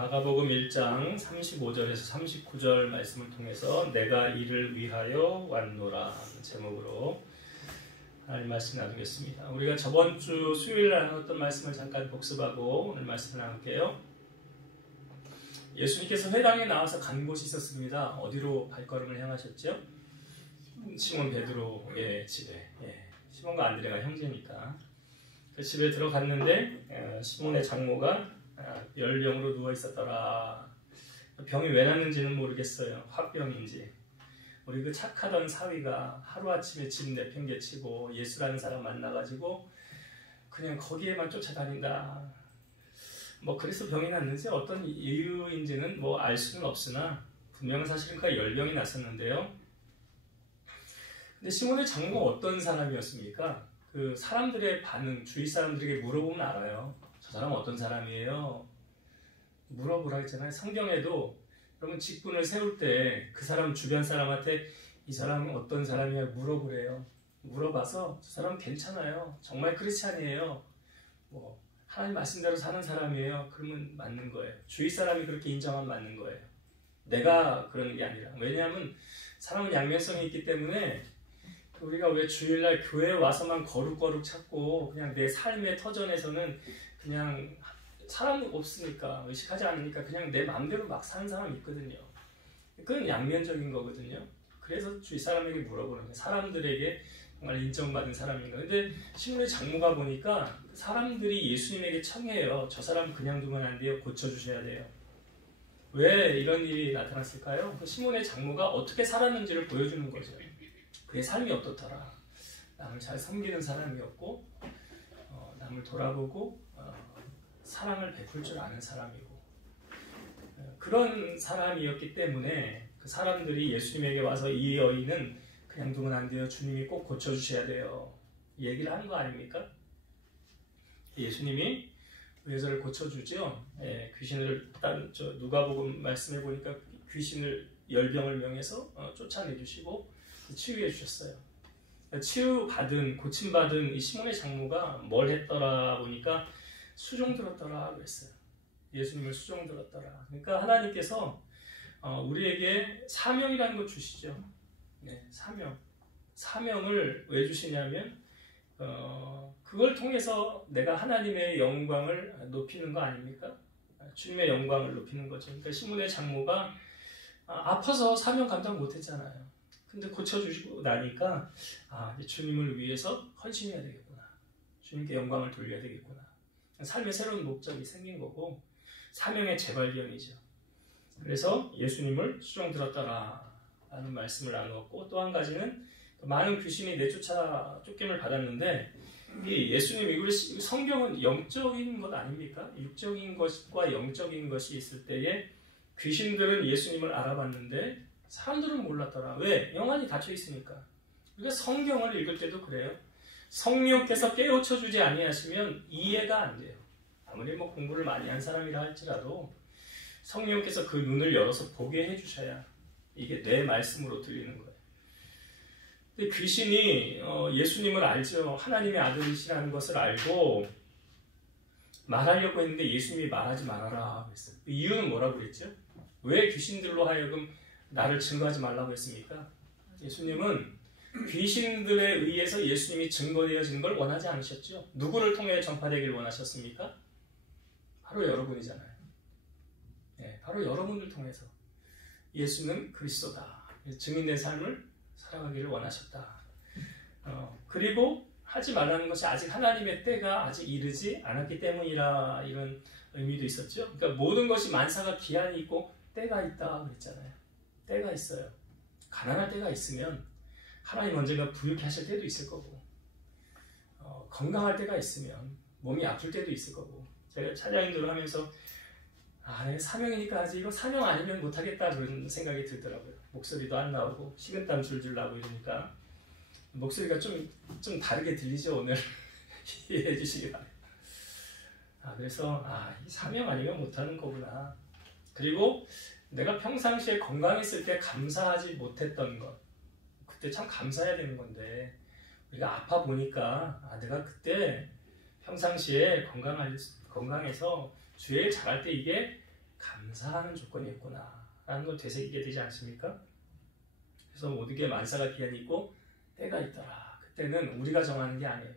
마가복음 1장 35절에서 39절 말씀을 통해서 내가 이를 위하여 왔노라 제목으로 하나님 말씀 나누겠습니다. 우리가 저번 주 수요일 날 나눴던 말씀을 잠깐 복습하고 오늘 말씀을 나눌게요. 예수님께서 회당에 나와서 간 곳이 있었습니다. 어디로 발걸음을 향하셨죠? 시몬 베드로의 집에. 시몬과 안드레가 형제니까 그 집에 들어갔는데 시몬의 장모가 열병으로 누워 있었더라. 병이 왜 났는지는 모르겠어요. 화병인지. 우리 그 착하던 사위가 하루아침에 집 내팽개치고 예수라는 사람 만나가지고 그냥 거기에만 쫓아다닌다. 그래서 병이 났는지 어떤 이유인지는 알 수는 없으나 분명한 사실은 그가 열병이 났었는데요. 근데 시몬의 장모가 어떤 사람이었습니까? 그 사람들의 반응, 주위 사람들에게 물어보면 알아요. 저 사람은 어떤 사람이에요? 물어보라 했잖아요. 성경에도 여러분 직분을 세울 때 그 사람 주변 사람한테 이 사람은 어떤 사람이야 물어보래요. 물어봐서 저 사람 괜찮아요. 정말 크리스찬이에요. 하나님 말씀대로 사는 사람이에요. 그러면 맞는 거예요. 주위 사람이 그렇게 인정하면 맞는 거예요. 내가 그러는 게 아니라. 왜냐하면 사람은 양면성이 있기 때문에 우리가 왜 주일날 교회에 와서만 거룩거룩 찾고 그냥 내 삶의 터전에서는 그냥 사람이 없으니까 의식하지 않으니까 그냥 내 마음대로 막 사는 사람이 있거든요. 그건 양면적인 거거든요. 그래서 주위 사람에게 물어보는 거예요. 사람들에게 정말 인정받은 사람인가. 근데 시몬의 장모가 보니까 사람들이 예수님에게 청해요. 저 사람 그냥 두면 안 돼요. 고쳐주셔야 돼요. 왜 이런 일이 나타났을까요? 시몬의 장모가 어떻게 살았는지를 보여주는 거죠. 그의 삶이 어떻더라. 남을 잘 섬기는 사람이었고 남을 돌아보고 사랑을 베풀 줄 아는 사람이고 그런 사람이었기 때문에 그 사람들이 예수님에게 와서 이 여인은 그냥 두면 안 돼요. 주님이 꼭 고쳐주셔야 돼요. 얘기를 한 거 아닙니까? 예수님이 의사를 고쳐주죠. 귀신을 누가복음 말씀해 보니까 귀신을 열병을 명해서 쫓아내주시고 치유해 주셨어요. 치유받은 고침받은 이 시몬의 장모가 뭘 했더라 보니까 수종 들었더라 그랬어요. 예수님을 수종 들었더라. 그러니까 하나님께서 우리에게 사명이라는 거 주시죠. 사명을 왜 주시냐면 그걸 통해서 내가 하나님의 영광을 높이는 거 아닙니까? 주님의 영광을 높이는 거죠. 그러니까 시몬의 장모가 아파서 사명 감당 못했잖아요. 근데 고쳐주시고 나니까 주님을 위해서 헌신해야 되겠구나. 주님께 영광을 돌려야 되겠구나. 삶의 새로운 목적이 생긴 거고 사명의 재발견이죠. 그래서 예수님을 수종 들었더라 라는 말씀을 나누었고 또 한 가지는 많은 귀신이 내쫓아 쫓김을 받았는데 예수님이 우리 성경은 영적인 것 아닙니까? 육적인 것과 영적인 것이 있을 때에 귀신들은 예수님을 알아봤는데 사람들은 몰랐더라. 왜? 영안이 닫혀 있으니까. 우리가 성경을 읽을 때도 그래요. 성령께서 깨우쳐주지 아니하시면 이해가 안 돼요. 아무리 공부를 많이 한 사람이라 할지라도 성령께서 그 눈을 열어서 보게 해주셔야 이게 내 말씀으로 들리는 거예요. 근데 귀신이 예수님을 알죠. 하나님의 아들이시라는 것을 알고 말하려고 했는데 예수님이 말하지 말아라 그랬어요. 이유는 뭐라고 그랬죠? 왜 귀신들로 하여금 나를 증거하지 말라고 했습니까? 예수님은 귀신들에 의해서 예수님이 증거되어지는 걸 원하지 않으셨죠. 누구를 통해 전파되길 원하셨습니까? 바로 여러분이잖아요. 바로 여러분을 통해서 예수는 그리스도다. 증인된 삶을 살아가기를 원하셨다. 그리고 하지 말라는 것이 아직 하나님의 때가 아직 이르지 않았기 때문이라 이런 의미도 있었죠. 그러니까 모든 것이 만사가 기한이 있고 때가 있다 그랬잖아요. 때가 있어요. 가난할 때가 있으면 하나님 언젠가 부유케 하실 때도 있을 거고 건강할 때가 있으면 몸이 아플 때도 있을 거고 제가 찬양인도를 하면서 사명이니까 아직 이거 사명 아니면 못하겠다 그런 생각이 들더라고요. 목소리도 안 나오고 식은땀 줄줄 나고 이러니까 목소리가 좀 다르게 들리죠. 오늘 이해해 주시기 바랍니다. 그래서 이 사명 아니면 못하는 거구나. 그리고 내가 평상시에 건강했을 때 감사하지 못했던 것 그때 참 감사해야 되는 건데 우리가 아파 보니까 내가 그때 평상시에 건강해서 주일 잘할 때 이게 감사하는 조건이 있구나 라는 걸 되새기게 되지 않습니까? 그래서 모든 게 만사가 기한이 있고 때가 있더라. 그때는 우리가 정하는 게 아니에요.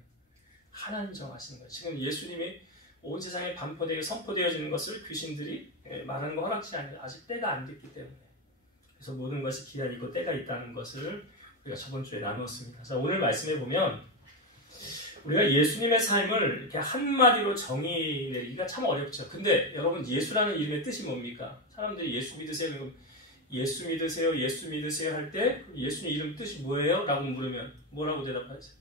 하나님 정하시는 거예요. 지금 예수님이 온 세상에 반포되게 선포되어지는 것을 귀신들이 말하는 거 허락지 않아요. 아직 때가 안 됐기 때문에. 그래서 모든 것이 기한이 있고 때가 있다는 것을 우리가 저번 주에 나누었습니다. 그래서 오늘 말씀해 보면 우리가 예수님의 삶을 이렇게 한마디로 정의 내리기가 참 어렵죠. 근데 여러분 예수라는 이름의 뜻이 뭡니까? 사람들이 예수 믿으세요. 예수 믿으세요. 예수 믿으세요 할 때 예수님 이름 뜻이 뭐예요? 라고 물으면 뭐라고 대답하세요?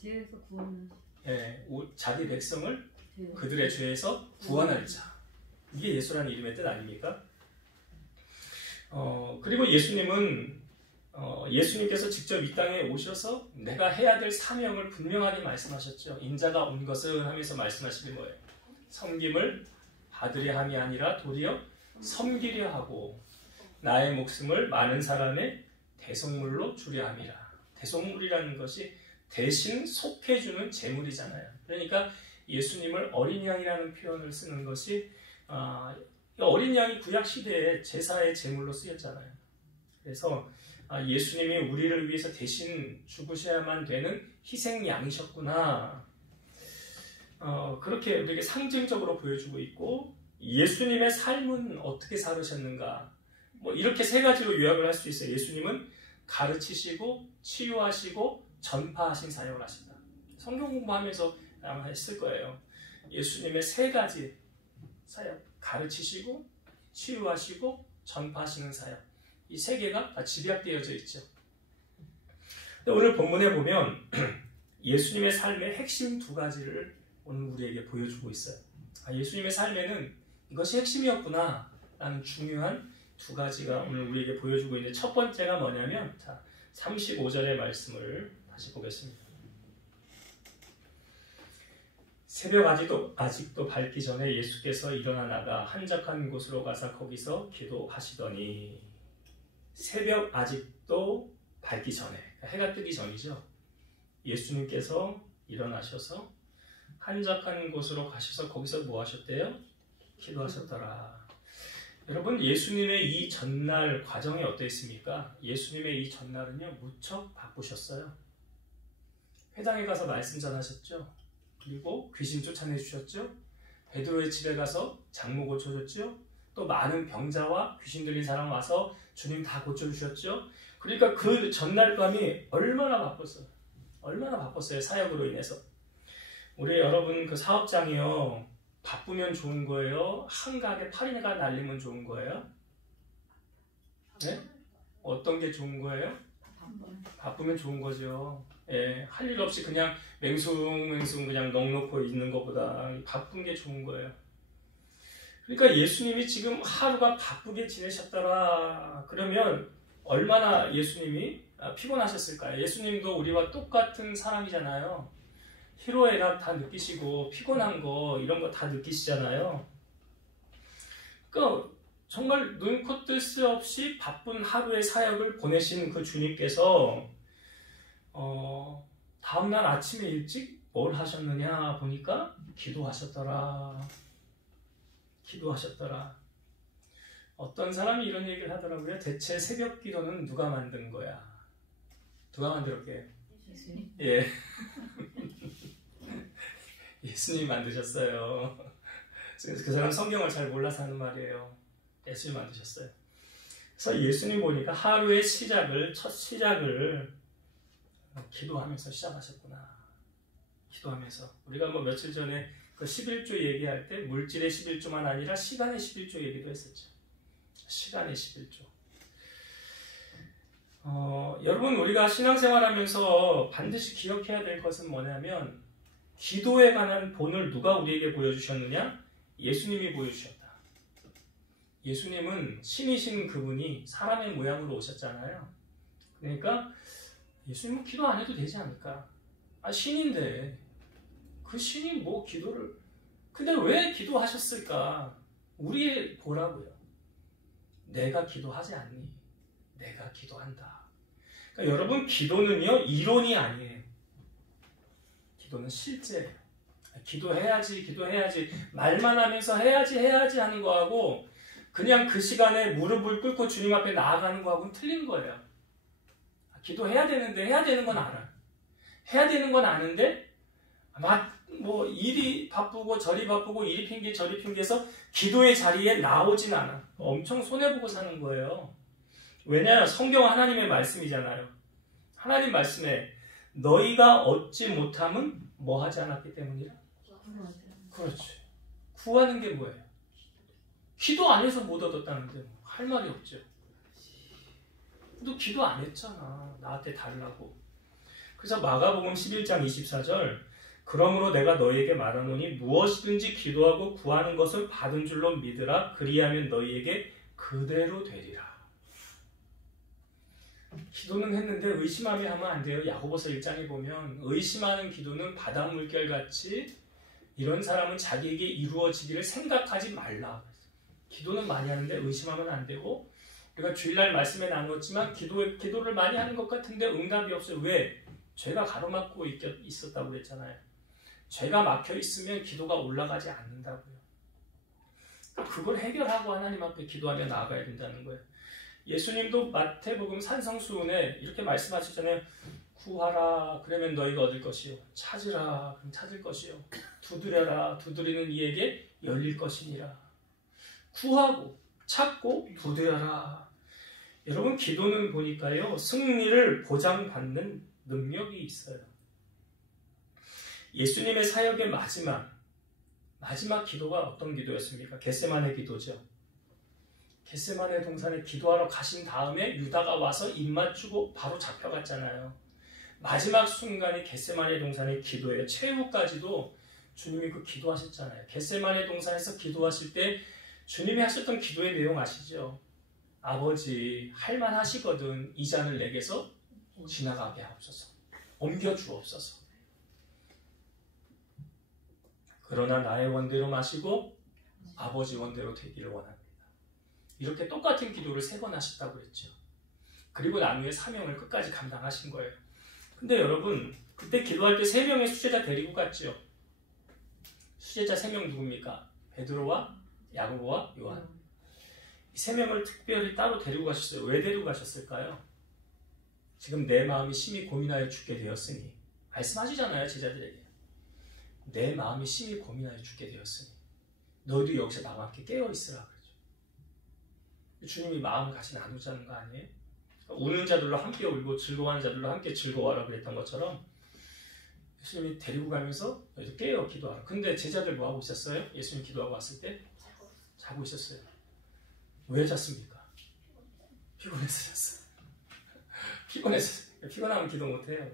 죄에서 구원하시. 네, 자기 백성을 그들의 죄에서 구원할 자. 이게 예수라는 이름의 뜻 아닙니까? 그리고 예수님께서 직접 이 땅에 오셔서 내가 해야 될 사명을 분명하게 말씀하셨죠. 인자가 온 것은 하면서 말씀하시는 거예요. 섬김을 받으려 함이 아니라 도리어 섬기려 하고 나의 목숨을 많은 사람의 대속물로 주려 함이라. 대속물이라는 것이 대신 속해주는 제물이잖아요. 그러니까 예수님을 어린 양이라는 표현을 쓰는 것이 어린 양이 구약 시대에 제사의 제물로 쓰였잖아요. 그래서 예수님이 우리를 위해서 대신 죽으셔야만 되는 희생 양이셨구나. 그렇게 우리에게 상징적으로 보여주고 있고 예수님의 삶은 어떻게 살으셨는가? 뭐 이렇게 세 가지로 요약을 할 수 있어요. 예수님은 가르치시고 치유하시고 전파하신 사역을 하신다. 성경 공부하면서 아마 했을 거예요. 예수님의 세 가지 사역, 가르치시고 치유하시고 전파하시는 사역. 이 세 개가 다 집약되어져 있죠. 오늘 본문에 보면 예수님의 삶의 핵심 두 가지를 오늘 우리에게 보여주고 있어요. 예수님의 삶에는 이것이 핵심이었구나 라는 중요한 두 가지가 오늘 우리에게 보여주고 있는데 첫 번째가 뭐냐면 35절의 말씀을 다시 보겠습니다. 새벽 아직도 밝기 전에 예수께서 일어나 나가 한적한 곳으로 가서 거기서 기도하시더니 새벽 아직도 밝기 전에 해가 뜨기 전이죠. 예수님께서 일어나셔서 한적한 곳으로 가셔서 거기서 뭐 하셨대요? 기도하셨더라. 여러분 예수님의 이 전날 과정이 어떠했습니까? 예수님의 이 전날은요 무척 바쁘셨어요. 회당에 가서 말씀 전하셨죠. 그리고 귀신 쫓아내주셨죠. 베드로의 집에 가서 장모 고쳐줬죠. 또 많은 병자와 귀신 들린 사람 와서 주님 다 고쳐주셨죠. 그러니까 그 전날 밤이 얼마나 바빴어요. 사역으로 인해서. 우리 여러분 그 사업장이요 바쁘면 좋은 거예요? 한가하게 파리가 날리면 좋은 거예요? 네? 어떤 게 좋은 거예요? 바쁘면 좋은 거죠. 예, 할 일 없이 그냥 맹숭맹숭 그냥 넋놓고 있는 것보다 바쁜 게 좋은 거예요. 그러니까 예수님이 지금 하루가 바쁘게 지내셨더라. 그러면 얼마나 예수님이 피곤하셨을까요? 예수님도 우리와 똑같은 사람이잖아요. 희로애락 다 느끼시고 피곤한 거 이런 거 다 느끼시잖아요. 그러니까 정말 눈코 뜰 새 없이 바쁜 하루의 사역을 보내신 그 주님께서 다음날 아침에 일찍 뭘 하셨느냐 보니까 기도하셨더라. 어떤 사람이 이런 얘기를 하더라고요. 대체 새벽 기도는 누가 만든 거야? 누가 만들었게? 예수님. 예. 예수님이 만드셨어요. 그 사람 성경을 잘 몰라서 하는 말이에요. 예수님이 만드셨어요. 그래서 예수님 보니까 하루의 첫 시작을 기도하면서 시작하셨구나. 기도하면서. 우리가 뭐 며칠 전에 그 11조 얘기할 때 물질의 11조만 아니라 시간의 11조 얘기도 했었죠. 시간의 11조. 여러분 우리가 신앙생활하면서 반드시 기억해야 될 것은 뭐냐면 기도에 관한 본을 누가 우리에게 보여주셨느냐? 예수님이 보여주셨다. 예수님은 신이신 그분이 사람의 모양으로 오셨잖아요. 그러니까 예수님은 기도 안 해도 되지 않을까? 신인데 그 신이 뭐 기도를 근데 왜 기도하셨을까? 우리의 보라고요. 내가 기도하지 않니? 내가 기도한다. 그러니까 여러분 기도는요 이론이 아니에요. 기도는 실제예요. 기도해야지 말만 하면서 해야지 하는 거하고 그냥 그 시간에 무릎을 꿇고 주님 앞에 나아가는 거하고는 틀린 거예요. 기도해야 되는데 해야 되는 건 알아. 해야 되는 건 아는데 뭐 일이 바쁘고 저리 바쁘고 이리 핑계 저리 핑계해서 기도의 자리에 나오진 않아. 엄청 손해보고 사는 거예요. 왜냐? 성경은 하나님의 말씀이잖아요. 하나님 말씀에 너희가 얻지 못함은 뭐 하지 않았기 때문이라? 그렇지. 구하는 게 뭐예요? 기도 안 해서 못 얻었다는데 할 말이 없죠. 너 기도 안 했잖아. 나한테 달라고. 그래서 마가복음 11장 24절 그러므로 내가 너희에게 말하노니 무엇이든지 기도하고 구하는 것을 받은 줄로 믿으라. 그리하면 너희에게 그대로 되리라. 기도는 했는데 의심하며 하면 안 돼요. 야고보서 1장에 보면 의심하는 기도는 바닷물결같이 이런 사람은 자기에게 이루어지기를 생각하지 말라. 기도는 많이 하는데 의심하면 안 되고 우리가 주일날 말씀에 나누었지만 기도를 많이 하는 것 같은데 응답이 없어요. 왜? 죄가 가로막고 있었다고 그랬잖아요. 죄가 막혀 있으면 기도가 올라가지 않는다고요. 그걸 해결하고 하나님 앞에 기도하며 나아가야 된다는 거예요. 예수님도 마태복음 산성수훈에 이렇게 말씀하셨잖아요. 구하라 그러면 너희가 얻을 것이요 찾으라 그럼 찾을 것이요 두드려라 두드리는 이에게 열릴 것이니라. 구하고 찾고 두드려라. 여러분 기도는 보니까요 승리를 보장받는 능력이 있어요. 예수님의 사역의 마지막 기도가 어떤 기도였습니까? 겟세마네 기도죠. 겟세마네 동산에 기도하러 가신 다음에 유다가 와서 입 맞추고 바로 잡혀갔잖아요. 마지막 순간이 겟세마네 동산의 기도예요. 최후까지도 주님이 그 기도하셨잖아요. 겟세마네 동산에서 기도하실 때 주님이 하셨던 기도의 내용 아시죠? 아버지 할만하시거든 이 잔을 내게서 지나가게 하옵소서. 옮겨 주옵소서. 그러나 나의 원대로 마시고 아버지 원대로 되기를 원합니다. 이렇게 똑같은 기도를 3번 하셨다고 그랬죠. 그리고 나중에 사명을 끝까지 감당하신 거예요. 근데 여러분 그때 기도할 때 3명의 수제자 데리고 갔죠. 수제자 3명 누굽니까? 베드로와 야고보와 요한. 이 3명을 특별히 따로 데리고 가셨어요. 왜 데리고 가셨을까요? 지금 내 마음이 심히 고민하여 죽게 되었으니 말씀하시잖아요. 제자들에게. 내 마음이 심히 고민하여 죽게 되었으니 너희도 여기서 나와 함께 깨어있으라 그러죠. 주님이 마음을 같이 나누자는 거 아니에요? 우는 자들로 함께 울고 즐거워하는 자들로 함께 즐거워하라 그랬던 것처럼 예수님이 데리고 가면서 너희도 깨어 기도하라. 근데 제자들 뭐 하고 있었어요? 예수님 기도하고 왔을 때? 자고 있었어요. 왜 잤습니까? 피곤해서 잤어요. 피곤하면 기도 못해요.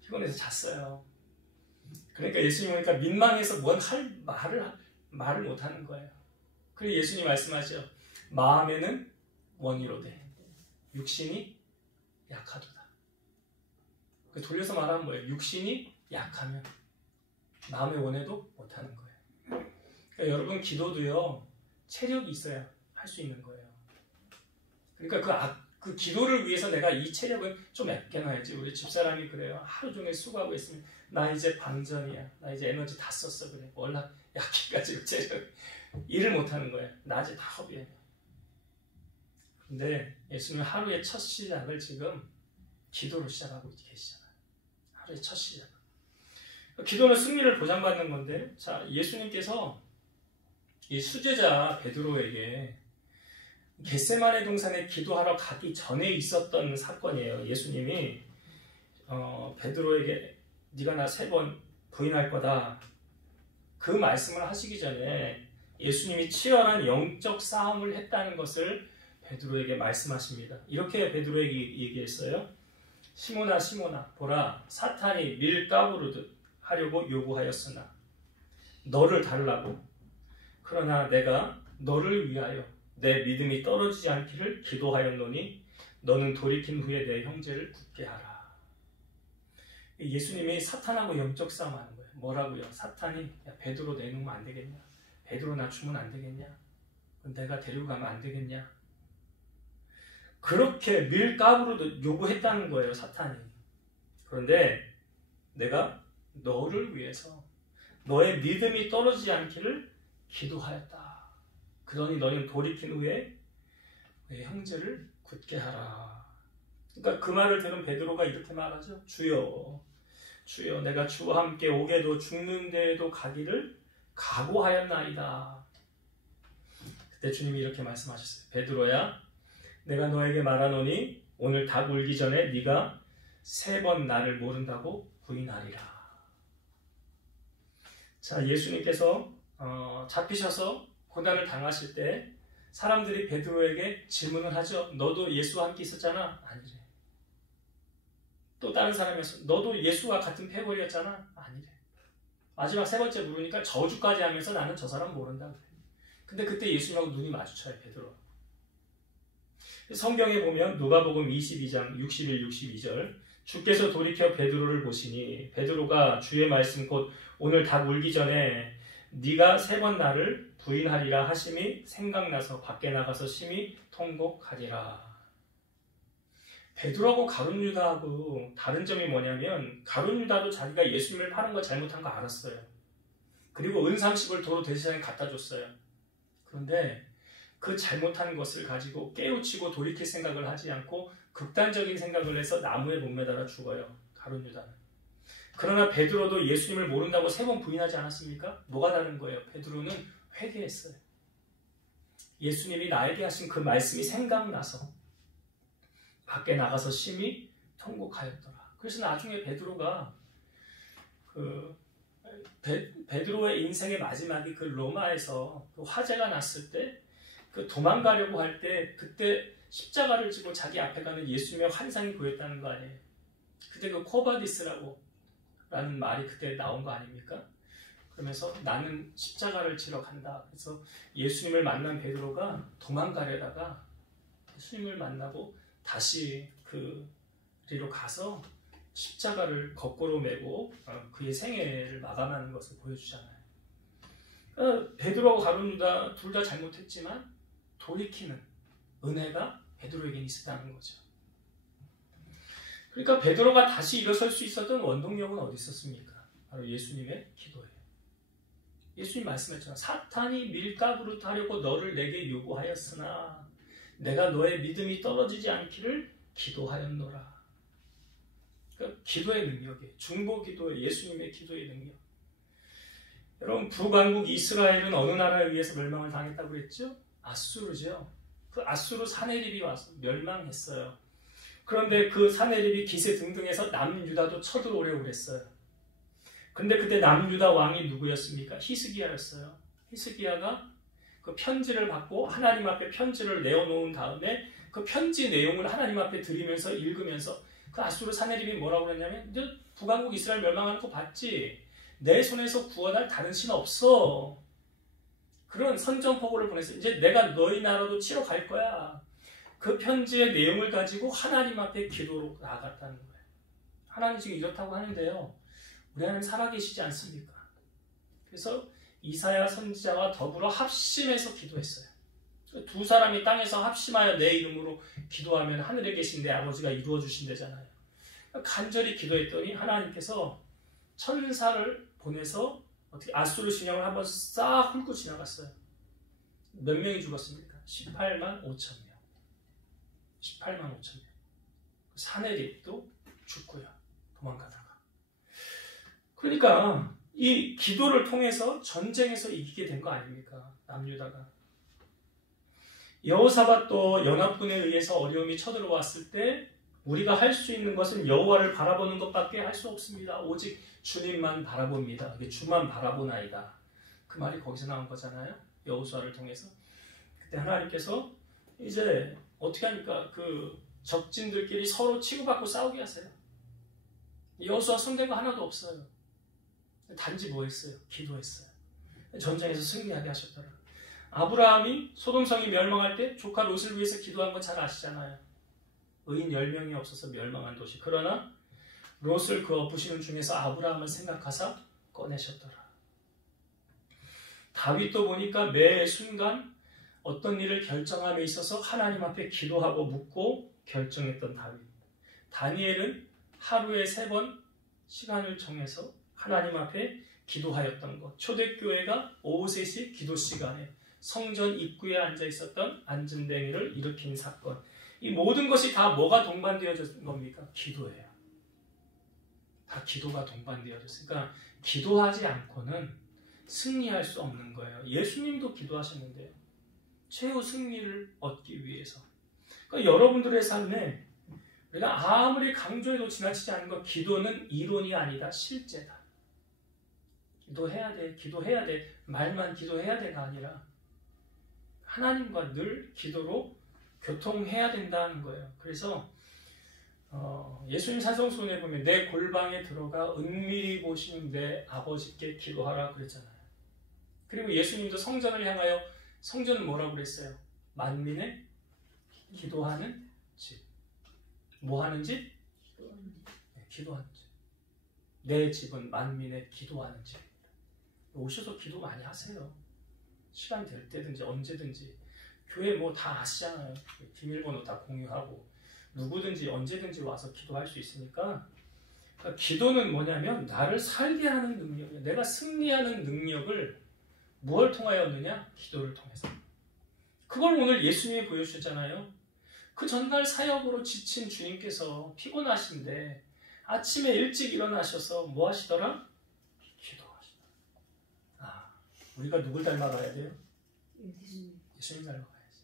피곤해서 잤어요. 그러니까 예수님 오니까 민망해서 뭔 할 말을 못하는 거예요. 그리고 예수님 말씀하시죠. 마음에는 원이로되 육신이 약하도다. 돌려서 말하면 뭐예요? 육신이 약하면 마음의 원해도 못하는 거예요. 그러니까 여러분 기도도요 체력이 있어야 할 수 있는 거예요. 그러니까 그 기도를 위해서 내가 이 체력을 좀 아껴놔야지. 우리 집사람이 그래요. 하루 종일 수고하고 있으면 나 이제 방전이야. 나 이제 에너지 다 썼어. 그래. 월락 약해가지고 체력 일을 못하는 거예요. 낮에 다 허비해. 근데 예수님 하루의 첫 시작을 지금 기도로 시작하고 계시잖아요. 하루의 첫 시작. 기도는 승리를 보장받는 건데, 자 예수님께서 이 수제자 베드로에게 겟세마네 동산에 기도하러 가기 전에 있었던 사건이에요. 예수님이 베드로에게 네가 나 3번 부인할 거다. 그 말씀을 하시기 전에 예수님이 치열한 영적 싸움을 했다는 것을 베드로에게 말씀하십니다. 이렇게 베드로에게 얘기했어요. 시몬아 시몬아 보라 사탄이 밀가부르듯 하려고 요구하였으나 너를 달라고 그러나 내가 너를 위하여 내 믿음이 떨어지지 않기를 기도하였노니 너는 돌이킨 후에 내 형제를 굳게 하라. 예수님이 사탄하고 영적 싸움하는 거예요. 뭐라고요? 사탄이 야 베드로 내놓으면 안 되겠냐? 베드로 낮추면 안 되겠냐? 내가 데리고 가면 안 되겠냐? 그렇게 밀가부로도 요구했다는 거예요. 사탄이. 그런데 내가 너를 위해서 너의 믿음이 떨어지지 않기를 기도하였다. 그러니 너는 돌이킨 후에 내 형제를 굳게 하라. 그러니까 그 말을 들은 베드로가 이렇게 말하죠. 주여, 주여, 내가 주와 함께 오게도 죽는 데에도 가기를 각오하였나이다. 그때 주님이 이렇게 말씀하셨어요. 베드로야, 내가 너에게 말하노니 오늘 닭 울기 전에 네가 3번 나를 모른다고 부인하리라. 자, 예수님께서 잡히셔서 고난을 당하실 때 사람들이 베드로에게 질문을 하죠. 너도 예수와 함께 있었잖아? 아니래. 또 다른 사람이었어. 너도 예수와 같은 패거리였잖아? 아니래. 마지막 3번째 물으니까 저주까지 하면서 나는 저 사람 모른다. 근데 그때 예수님하고 눈이 마주쳐요, 베드로. 성경에 보면 누가복음 22장 61, 62절 주께서 돌이켜 베드로를 보시니 베드로가 주의 말씀 곧 오늘 닭 울기 전에 네가 3번 나를 부인하리라 하심이 생각나서 밖에 나가서 심히 통곡하리라. 베드로하고 가룟 유다하고 다른 점이 뭐냐면 가룟 유다도 자기가 예수님을 파는 거 잘못한 거 알았어요. 그리고 은 30을 도로 대제사장에 갖다 줬어요. 그런데 그 잘못한 것을 가지고 깨우치고 돌이킬 생각을 하지 않고 극단적인 생각을 해서 나무에 못 매달아 죽어요. 가룟 유다는. 그러나 베드로도 예수님을 모른다고 3번 부인하지 않았습니까? 뭐가 다른 거예요? 베드로는 회개했어요. 예수님이 나에게 하신 그 말씀이 생각나서 밖에 나가서 심히 통곡하였더라. 그래서 나중에 베드로가 베드로의 인생의 마지막이 그 로마에서 그 화재가 났을 때 그 도망가려고 할 때 그때 십자가를 지고 자기 앞에 가는 예수님의 환상이 보였다는 거 아니에요. 그때 그 코바디스라고 라는 말이 그때 나온 거 아닙니까? 그러면서 나는 십자가를 지러 간다. 그래서 예수님을 만난 베드로가 도망가려다가 예수님을 만나고 다시 그리로 가서 십자가를 거꾸로 메고 그의 생애를 마감하는 것을 보여주잖아요. 베드로하고 가룟 유다 둘 다 잘못했지만 돌이키는 은혜가 베드로에게 있었다는 거죠. 그러니까 베드로가 다시 일어설 수 있었던 원동력은 어디 있었습니까? 바로 예수님의 기도예요. 예수님 말씀했잖아요. 사탄이 밀가부르트 하려고 너를 내게 요구하였으나 내가 너의 믿음이 떨어지지 않기를 기도하였노라. 그러니까 기도의 능력이에요. 중보기도의 예수님의 기도의 능력. 여러분, 북왕국 이스라엘은 어느 나라에 의해서 멸망을 당했다고 그랬죠? 아수르죠. 그 아수르 사내립이 와서 멸망했어요. 그런데 그 사내립이 기세등등해서 남유다도 쳐들어오려고 그랬어요. 근데 그때 남유다 왕이 누구였습니까? 히스기야였어요. 히스기야가 그 편지를 받고 하나님 앞에 편지를 내어놓은 다음에 그 편지 내용을 하나님 앞에 드리면서 읽으면서 그 아수르 사내립이 뭐라고 그랬냐면 이제 북왕국 이스라엘 멸망하는 거 봤지? 내 손에서 구원할 다른 신 없어. 그런 선전포고를 보냈어요. 이제 내가 너희 나라도 치러 갈 거야. 그 편지의 내용을 가지고 하나님 앞에 기도로 나아갔다는 거예요. 하나님 지금 이렇다고 하는데요. 우리 하나님 살아계시지 않습니까? 그래서 이사야 선지자와 더불어 합심해서 기도했어요. 두 사람이 땅에서 합심하여 내 이름으로 기도하면 하늘에 계신 내 아버지가 이루어 주신대잖아요. 간절히 기도했더니 하나님께서 천사를 보내서 어떻게 아수르 진영을 한번 싹 훑고 지나갔어요. 몇 명이 죽었습니까? 18만 5천 명. 18만 5천 명. 사내립도 죽고요. 도망가다가. 그러니까 이 기도를 통해서 전쟁에서 이기게 된 거 아닙니까? 남유다가. 여호사밧도 연합군에 의해서 어려움이 쳐들어왔을 때 우리가 할 수 있는 것은 여호와를 바라보는 것밖에 할 수 없습니다. 오직 주님만 바라봅니다. 주만 바라보나이다. 그 말이 거기서 나온 거잖아요. 여호수아를 통해서. 그때 하나님께서 이제 어떻게 하니까 그 적진들끼리 서로 치고받고 싸우게 하세요. 여호수아 손댄 거 하나도 없어요. 단지 뭐 했어요? 기도했어요. 전쟁에서 승리하게 하셨더라. 아브라함이 소돔성이 멸망할 때 조카 롯을 위해서 기도한 거 잘 아시잖아요. 의인 10명이 없어서 멸망한 도시. 그러나 롯을 그 엎으시는 중에서 아브라함을 생각하사 꺼내셨더라. 다윗도 보니까 매 순간 어떤 일을 결정함에 있어서 하나님 앞에 기도하고 묻고 결정했던 다윗. 다니엘은 하루에 3번 시간을 정해서 하나님 앞에 기도하였던 것. 초대교회가 오후 3시 기도 시간에 성전 입구에 앉아 있었던 안진뱅이를 일으킨 사건. 이 모든 것이 다 뭐가 동반되어진 겁니까? 기도예요. 다 기도가 동반되어졌으니까 기도하지 않고는 승리할 수 없는 거예요. 예수님도 기도하셨는데요. 최후 승리를 얻기 위해서. 그러니까 여러분들의 삶에 우리가 아무리 강조해도 지나치지 않는 것, 기도는 이론이 아니다. 실제다. 기도해야 돼. 기도해야 돼. 말만 기도해야 돼가 아니라 하나님과 늘 기도로 교통해야 된다는 거예요. 그래서 예수님 산성수훈에 보면 내 골방에 들어가 은밀히 보시는 내 아버지께 기도하라 그랬잖아요. 그리고 예수님도 성전을 향하여, 성전은 뭐라고 그랬어요? 만민의 기도하는 집. 뭐 하는 집? 네, 기도하는 집. 내 집은 만민의 기도하는 집. 오셔서 기도 많이 하세요. 시간 될 때든지 언제든지. 교회 뭐 다 아시잖아요. 비밀번호 다 공유하고 누구든지 언제든지 와서 기도할 수 있으니까. 그러니까 기도는 뭐냐면 나를 살게 하는 능력이에요. 내가 승리하는 능력을 무엇을 통하여 얻느냐? 기도를 통해서. 그걸 오늘 예수님이 보여주셨잖아요. 그 전날 사역으로 지친 주님께서 피곤하신데 아침에 일찍 일어나셔서 뭐 하시더라? 기도하시더라. 아, 우리가 누굴 닮아가야 돼요? 예수님 닮아가야지.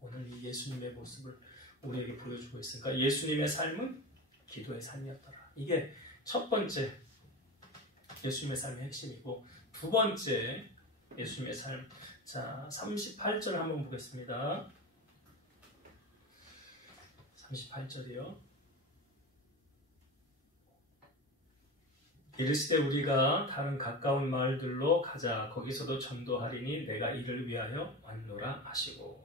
오늘 이 예수님의 모습을 우리에게 보여주고 있으니까 예수님의 삶은 기도의 삶이었더라. 이게 첫 번째 예수님의 삶의 핵심이고, 두 번째 예수님의 삶. 자, 38절 한번 보겠습니다. 38절이요. 이르시되 우리가 다른 가까운 마을들로 가자. 거기서도 전도하리니 내가 이를 위하여 왔노라 하시고.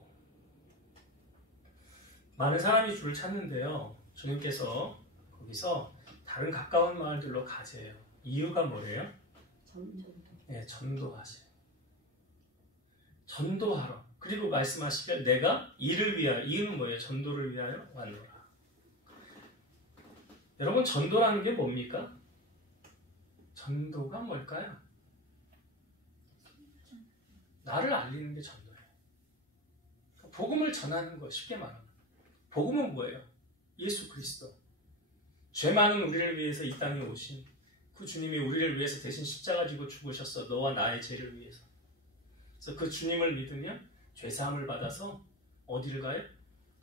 많은 사람이 주를 찾는데요. 주님께서 거기서 다른 가까운 마을들로 가재요. 이유가 뭐래요? 네, 전도하세요. 전도하러. 그리고 말씀하시길 내가 이를 위하여. 이유는 뭐예요? 전도를 위하여 왔노라. 여러분, 전도라는 게 뭡니까? 전도가 뭘까요? 나를 알리는 게 전도예요. 복음을 전하는 거, 쉽게 말하면. 복음은 뭐예요? 예수 그리스도. 죄 많은 우리를 위해서 이 땅에 오신 그 주님이 우리를 위해서 대신 십자가 지고 죽으셨어. 너와 나의 죄를 위해서. 그래서 그 주님을 믿으면 죄사함을 받아서 어디를 가요?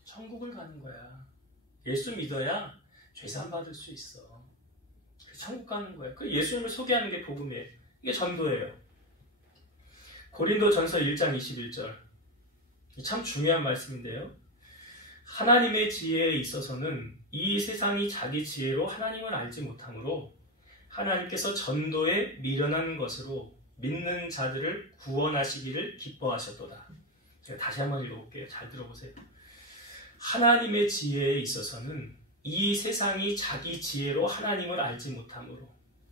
천국을 가는 거야. 예수 믿어야 죄사함 받을 수 있어. 천국 가는 거예요. 그 예수님을 소개하는 게 복음이에요. 이게 전도예요. 고린도전서 1장 21절. 참 중요한 말씀인데요. 하나님의 지혜에 있어서는 이 세상이 자기 지혜로 하나님을 알지 못하므로 하나님께서 전도에 미련한 것으로 믿는 자들을 구원하시기를 기뻐하셨도다. 제가 다시 한번 읽어볼게요. 잘 들어보세요. 하나님의 지혜에 있어서는 이 세상이 자기 지혜로 하나님을 알지 못하므로.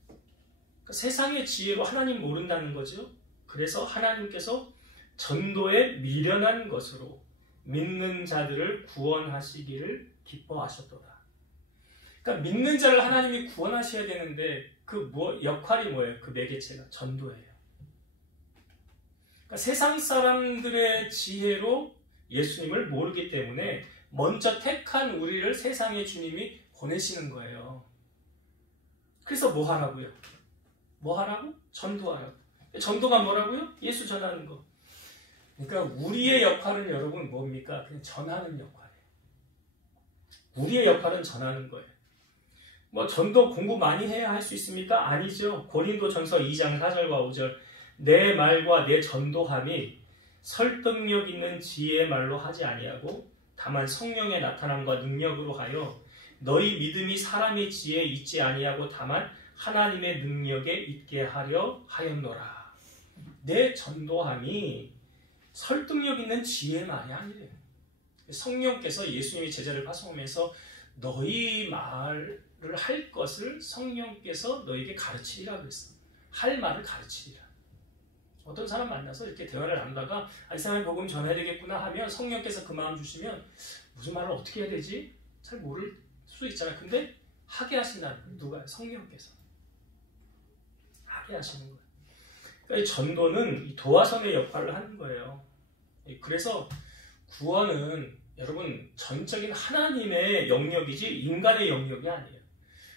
그러니까 세상의 지혜로 하나님 모른다는 거죠. 그래서 하나님께서 전도에 미련한 것으로 믿는 자들을 구원하시기를 기뻐하셨도다. 그러니까 믿는 자를 하나님이 구원하셔야 되는데 그 역할이 뭐예요? 그 매개체가 전도예요. 그러니까 세상 사람들의 지혜로 예수님을 모르기 때문에 먼저 택한 우리를 세상의 주님이 보내시는 거예요. 그래서 뭐 하라고요? 뭐 하라고? 전도하라고. 전도가 뭐라고요? 예수 전하는 거. 그러니까 우리의 역할은 여러분 뭡니까? 그냥 전하는 역할이에요. 우리의 역할은 전하는 거예요. 뭐 전도 공부 많이 해야 할 수 있습니까? 아니죠. 고린도전서 2장 4절과 5절. 내 말과 내 전도함이 설득력 있는 지혜의 말로 하지 아니하고 다만 성령의 나타남과 능력으로 하여 너희 믿음이 사람의 지혜에 있지 아니하고 다만 하나님의 능력에 있게 하려 하였노라. 내 전도함이 설득력 있는 지혜의 말이 아니래요. 성령께서 예수님이 제자를 파송하면서 너희 말을 할 것을 성령께서 너에게 가르치리라 그랬어. 할 말을 가르치리라. 어떤 사람 만나서 이렇게 대화를 나누다가 이 사람이 복음 전해야 되겠구나 하면 성령께서 그 마음 주시면 무슨 말을 어떻게 해야 되지? 잘 모를 수도 있잖아요. 근데 하게 하신다는 거예요. 누가? 성령께서. 하게 하시는 거예요. 그러니까 이 전도는 이 도화선의 역할을 하는 거예요. 그래서 구원은 여러분 전적인 하나님의 영역이지 인간의 영역이 아니에요.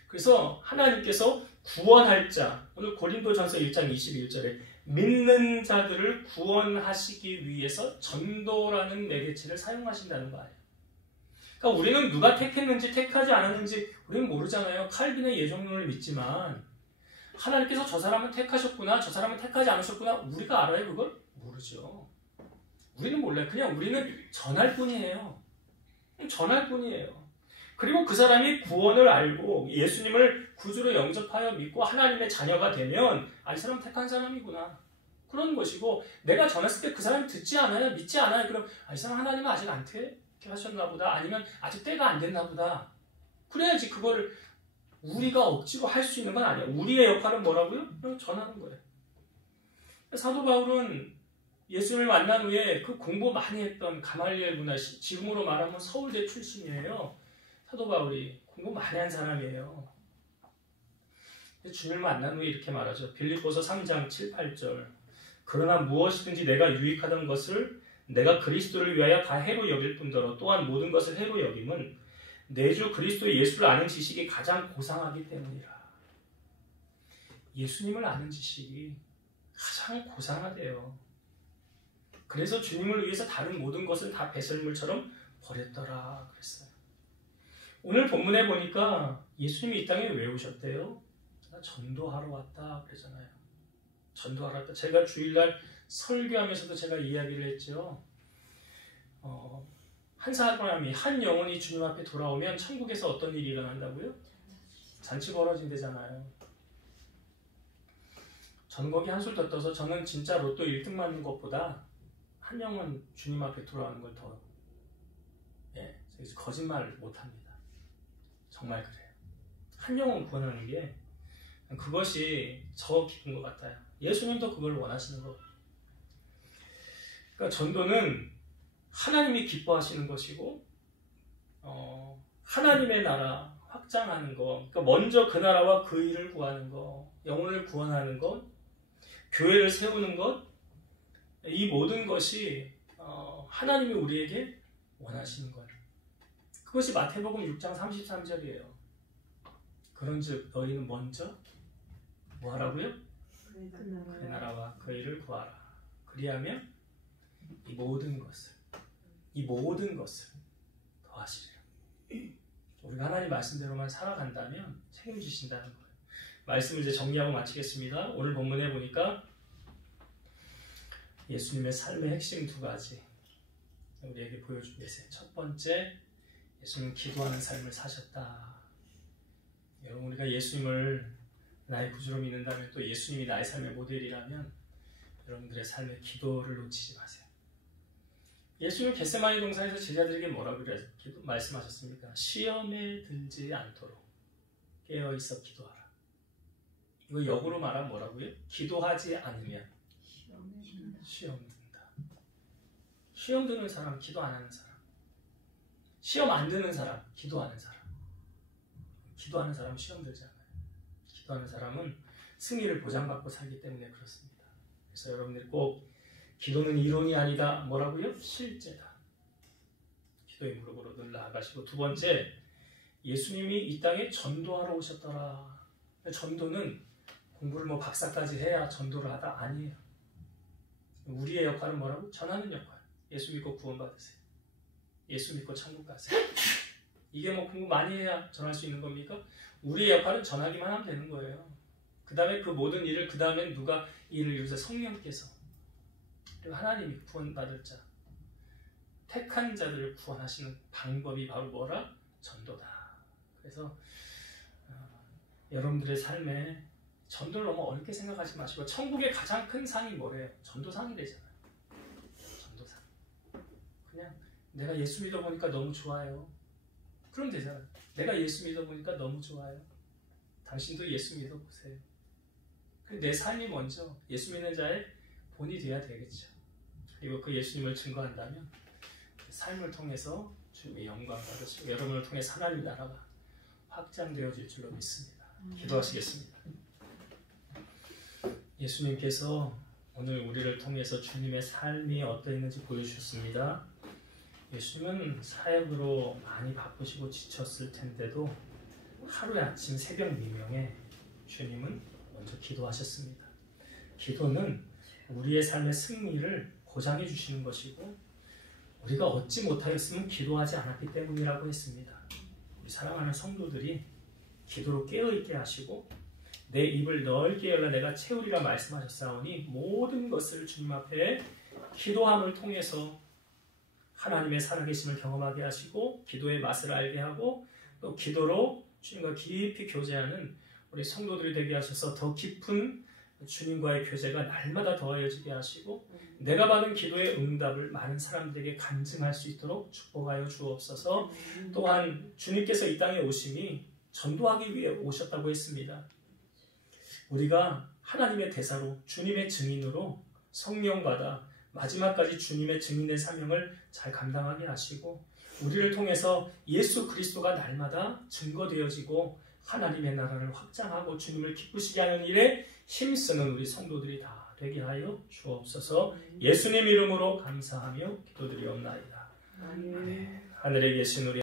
그래서 하나님께서 구원할 자, 오늘 고린도전서 1장 21절에 믿는 자들을 구원하시기 위해서 전도라는 매개체를 사용하신다는 거 아니에요. 그러니까 우리는 누가 택했는지 택하지 않았는지 우리는 모르잖아요. 칼빈의 예정론을 믿지만 하나님께서 저 사람은 택하셨구나, 저 사람은 택하지 않으셨구나, 우리가 알아요 그걸? 모르죠. 우리는 몰라요. 그냥 우리는 전할 뿐이에요. 전할 뿐이에요. 그리고 그 사람이 구원을 알고 예수님을 구주로 영접하여 믿고 하나님의 자녀가 되면 이 사람 택한 사람이구나. 그런 것이고 내가 전했을 때 그 사람이 듣지 않아요? 믿지 않아요? 그럼 이 사람 하나님은 아직 안 택하셨나 보다. 아니면 아직 때가 안 됐나 보다. 그래야지 그거를 우리가 억지로 할 수 있는 건 아니에요. 우리의 역할은 뭐라고요? 그냥 전하는 거예요. 사도 바울은 예수님을 만난 후에 그 공부 많이 했던 가말리엘 문화시, 지금으로 말하면 서울대 출신이에요. 사도 바울이 공부 많이 한 사람이에요. 주님을 만난 후에 이렇게 말하죠. 빌립보서 3장 7, 8절. 그러나 무엇이든지 내가 유익하던 것을 내가 그리스도를 위하여 다 해로 여길 뿐더러 또한 모든 것을 해로 여김은 내 주 그리스도 예수를 아는 지식이 가장 고상하기 때문이라. 예수님을 아는 지식이 가장 고상하대요. 그래서 주님을 위해서 다른 모든 것은 다 배설물처럼 버렸더라 그랬어요. 오늘 본문에 보니까 예수님이 이 땅에 왜 오셨대요? 전도하러 왔다 그러잖아요. 전도하러 왔다. 제가 주일날 설교하면서도 제가 이야기를 했죠. 한 사람이, 한 영혼이 주님 앞에 돌아오면 천국에서 어떤 일이 일어난다고요? 잔치 벌어진대잖아요. 저는 거기 한술 더 떠서 저는 진짜 로또 1등 맞는 것보다 한 영혼 주님 앞에 돌아오는 걸 더 거짓말 못합니다. 정말 그래요. 한 영혼 구원하는 게 그것이 저 기쁜 것 같아요. 예수님도 그걸 원하시는 거. 그러니까 전도는 하나님이 기뻐하시는 것이고 하나님의 나라 확장하는 거. 그러니까 먼저 그 나라와 그 일을 구하는 거, 영혼을 구원하는 것, 교회를 세우는 것, 이 모든 것이 하나님이 우리에게 원하시는 거예요. 그것이 마태복음 6장 33절이에요. 그런즉 너희는 먼저 뭐 하라고요? 그 나라와 그 일을 구하라. 그리하면 이 모든 것을 더하시리라. 우리가 하나님 말씀대로만 살아간다면 책임지신다는 거예요. 말씀을 이제 정리하고 마치겠습니다. 오늘 본문에 보니까 예수님의 삶의 핵심 두 가지 우리에게 보여주고 계세요. 첫 번째, 예수님은 기도하는 삶을 사셨다. 여러분, 우리가 예수님을 나의 구주로 믿는다면, 또 예수님이 나의 삶의 모델이라면 여러분들의 삶의 기도를 놓치지 마세요. 예수님은 겟세마네 동산에서 제자들에게 뭐라고 말씀하셨습니까? 시험에 들지 않도록 깨어있어 기도하라. 이거 역으로 말하면 뭐라고요? 기도하지 않으면 시험 든다. 시험 드는 사람, 기도 안 하는 사람. 시험 안 드는 사람, 기도하는 사람. 기도하는 사람은 시험 들지 않아요. 기도하는 사람은 승리를 보장받고 살기 때문에 그렇습니다. 그래서 여러분들이 꼭 기도는 이론이 아니다. 뭐라고요? 실제다. 기도의 무릎으로 늘 나아가시고, 두 번째, 예수님이 이 땅에 전도하러 오셨더라. 전도는 공부를 뭐 박사까지 해야 전도를 하다 아니에요. 우리의 역할은 뭐라고? 전하는 역할. 예수 믿고 구원받으세요. 예수 믿고 천국 가세요. 이게 뭐 공부 많이 해야 전할 수 있는 겁니까? 우리의 역할은 전하기만 하면 되는 거예요. 그 다음에 그 모든 일을, 그 다음에 누가 일을 이루세요? 성령께서. 그리고 하나님이 구원받을 자, 택한 자들을 구원하시는 방법이 바로 뭐라? 전도다. 그래서 여러분들의 삶에 전도를 너무 어렵게 생각하지 마시고, 천국의 가장 큰 상이 뭐래요? 전도상이 되잖아요. 전도상. 그냥 내가 예수 믿어보니까 너무 좋아요. 그럼 되잖아요. 내가 예수 믿어보니까 너무 좋아요. 당신도 예수 믿어보세요. 내 삶이 먼저 예수 믿는 자의 본이 되어야 되겠죠. 그리고 그 예수님을 증거한다면 그 삶을 통해서 주님의 영광 받으시고 여러분을 통해 하나님 나라가 확장되어질 줄로 믿습니다. 기도하시겠습니다. 예수님께서 오늘 우리를 통해서 주님의 삶이 어떠했는지 보여주셨습니다. 예수님은 사역으로 많이 바쁘시고 지쳤을 텐데도 하루의 아침 새벽 미명에 주님은 먼저 기도하셨습니다. 기도는 우리의 삶의 승리를 보장해 주시는 것이고 우리가 얻지 못하였으면 기도하지 않았기 때문이라고 했습니다. 우리 사랑하는 성도들이 기도로 깨어있게 하시고 내 입을 넓게 열라 내가 채우리라 말씀하셨사오니 모든 것을 주님 앞에 기도함을 통해서 하나님의 살아계심을 경험하게 하시고 기도의 맛을 알게 하고 또 기도로 주님과 깊이 교제하는 우리 성도들이 되게 하셔서 더 깊은 주님과의 교제가 날마다 더해지게 하시고 내가 받은 기도의 응답을 많은 사람들에게 간증할 수 있도록 축복하여 주옵소서. 또한 주님께서 이 땅에 오심이 전도하기 위해 오셨다고 했습니다. 우리가 하나님의 대사로 주님의 증인으로 성령받아 마지막까지 주님의 증인의 사명을 잘 감당하게 하시고 우리를 통해서 예수 그리스도가 날마다 증거되어지고 하나님의 나라를 확장하고 주님을 기쁘시게 하는 일에 힘쓰는 우리 성도들이 다 되게 하여 주옵소서. 예수님 이름으로 감사하며 기도드리옵나이다. 아멘. 하늘에 계신 우리